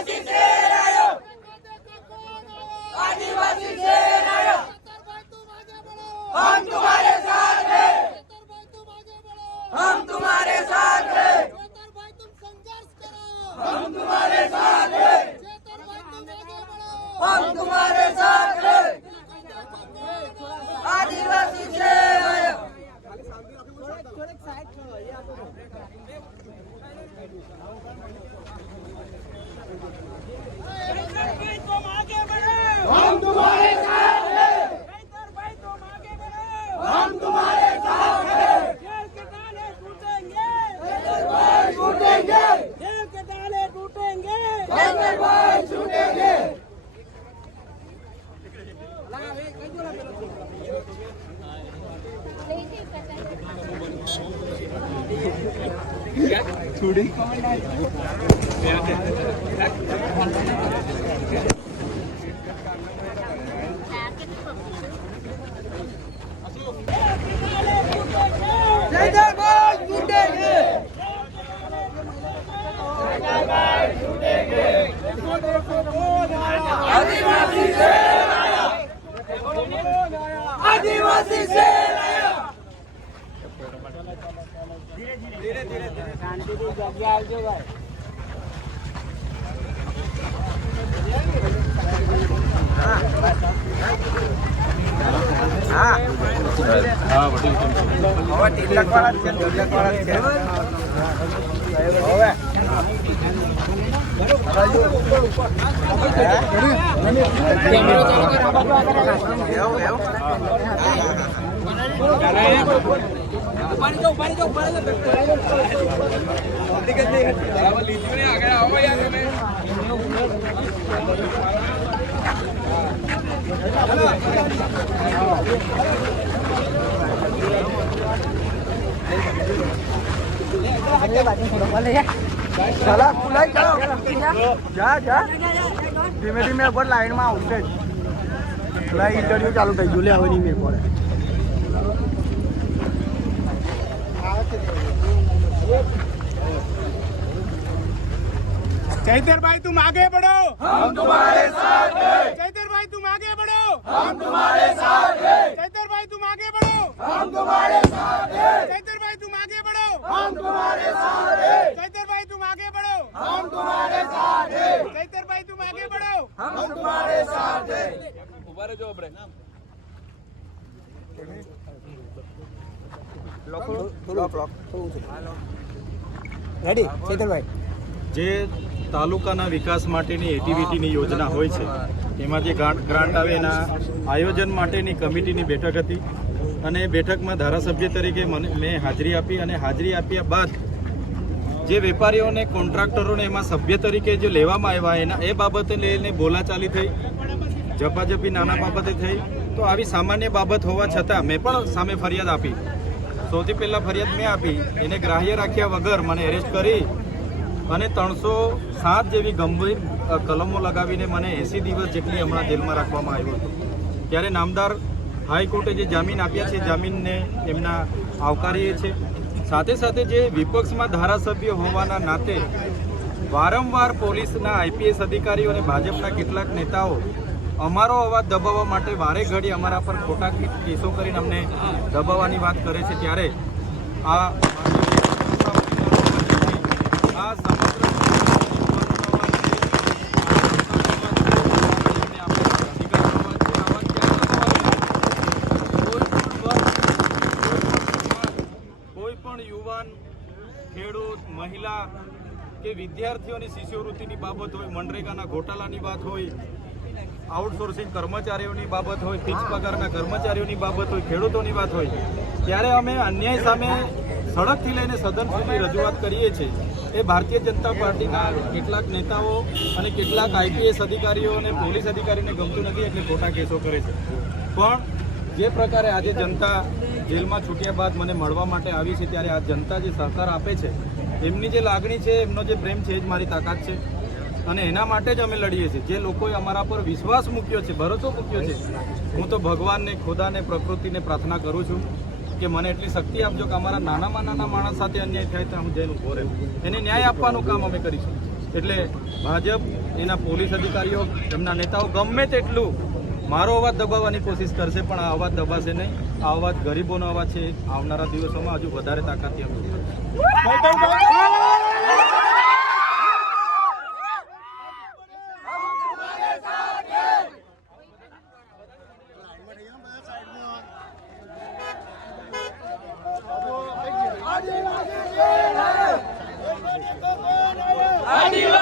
आदिवासी शेर आयो, आदिवासी शेर आयो, हम तुम्हारे साथ हैं, हम तुम्हारे साथ हैं, हम तुम्हारे साथ हैं, हम तुम्हारे साथ हैं, आदिवासी शेर आयो। तुम आगे बढ़ो, हम तुम्हारे साथ हैं, भाई तुम आगे बढ़ो, हम तुम्हारे साथ हैं, जेल के ताले टूटेंगे, टूटेंगे, जेल के ताले टूटेंगे, छूटेंगे। थोड़ी आदिवासी शेर आया, आदिवासी शेर आया। धीरे धीरे शांति की जगह आवજો भाई। हाँ हाँ बड़ी હવે તિલક વાળા છે, તિલક વાળા છે હવે કેમેરો ચાલુ કર આ બાજુ પાણી જાઓ દિક્કત નહીં હતી બરાબર લીધું ને આગળ આવો યાર તમે चला खुला जा जा धीमे धीमे पर लाइन में आवશે खुला इंटरव्यू चालू થઈ ગયું લે હવે નહીં મેં પડે चैतर भाई तुम आगे बढ़ो, हम तुम्हारे साथ हैं, चैतर भाई तुम आगे बढ़ो, हम तुम्हारे साथ हैं, चैतर भाई तुम आगे बढ़ो, हम तुम्हारे साथ हैं, चैतर भाई तुम आगे बढ़ो, हम तुम्हारे साथ हैं, चैतर भाई तुम आगे बढ़ो, हम तुम्हारे साथ हैं, चैतर भाई तुम आगे बढ़ो, हम तुम्हारे साथ हैं। ऊपर जो अपने રેડી ચેતરભાઈ જે તાલુકાના વિકાસ માટેની એક્ટિવિટીની યોજના હોય છે એમાં જે ગ્રાન્ટ આવે એના આયોજન માટેની કમિટીની બેઠક હતી અને બેઠકમાં ધારાસભ્ય તરીકે મેં હાજરી આપી અને હાજરી આપ્યા બાદ જે વેપારીઓને કોન્ટ્રાક્ટરોને એમાં સભ્ય તરીકે જે લેવામાં આવ્યા એના એ બાબતે લઈને બોલાચાલી થઈ ઝપાઝપી નાના બાબતે થઈ તો આવી સામાન્ય બાબત હોવા છતાં મેં પણ સામે ફરિયાદ આપી સૌથી પહેલાં ફરિયાદ મેં આપી એને ગ્રાહ્ય રાખ્યા વગર મને એરેસ્ટ કરી અને 307 જેવી ગંભીર કલમો લગાવીને મને 80 દિવસ જેટલી હમણાં જેલમાં રાખવામાં આવ્યો હતો ત્યારે નામદાર હાઈકોર્ટે જે જામીન આપ્યા છે જામીનને એમના આવકારીએ છે સાથે સાથે જે વિપક્ષમાં ધારાસભ્ય હોવાના નાતે વારંવાર પોલીસના આઈપીએસ અધિકારીઓ અને ભાજપના કેટલાક નેતાઓ અમારો અવાજ દબાવવા માટે વારે ઘડી અમારા પર ખોટા કેસો કરીને અમને દબાવવાની વાત કરે છે ત્યારે આ યુવાન ખેડૂત મહિલા કે વિદ્યાર્થીઓની શિષ્યવૃત્તિની બાબત હોય મનરેગાના ગોટાળાની વાત હોય આઉટસોર્સિંગ કર્મચારીઓની બાબત હોય ફિક્સ પગારના કર્મચારીઓની બાબત હોય ખેડૂતોની વાત હોય ત્યારે અમે અન્યાય સામે સડકથી લઈને સદન સુધી રજૂઆત કરીએ છીએ એ ભારતીય જનતા પાર્ટીના કેટલાક નેતાઓ અને કેટલાક આઈપીએસ અધિકારીઓ અને પોલીસ અધિકારીને ગમતું નથી એટલે ખોટા કેસો કરે છે પણ જે પ્રકારે આજે જનતા જેલમાં છૂટ્યા બાદ મને મળવા માટે આવી છે ત્યારે આ જનતા જે સહકાર આપે છે એમની જે લાગણી છે એમનો જે પ્રેમ છે એ જ મારી તાકાત છે અને એના માટે જ અમે લડીએ છીએ જે લોકોએ અમારા પર વિશ્વાસ મૂક્યો છે ભરોસો મૂક્યો છે હું તો ભગવાનને ખુદાને પ્રકૃતિને પ્રાર્થના કરું છું કે મને એટલી શક્તિ આપજો કે અમારા નાનામાં નાના માણસ સાથે અન્યાય થાય તો હું જઈને ઊભો રહું એને ન્યાય આપવાનું કામ અમે કરીશું। એટલે ભાજપ, એના પોલીસ અધિકારીઓ, એમના નેતાઓ ગમે તેટલું મારો અવાજ દબાવવાની કોશિશ કરશે, પણ આ અવાજ દબાશે નહીં. આ અવાજ ગરીબોનો અવાજ છે. આવનારા દિવસોમાં હજુ વધારે તાકાતથી અમે આદિવાસી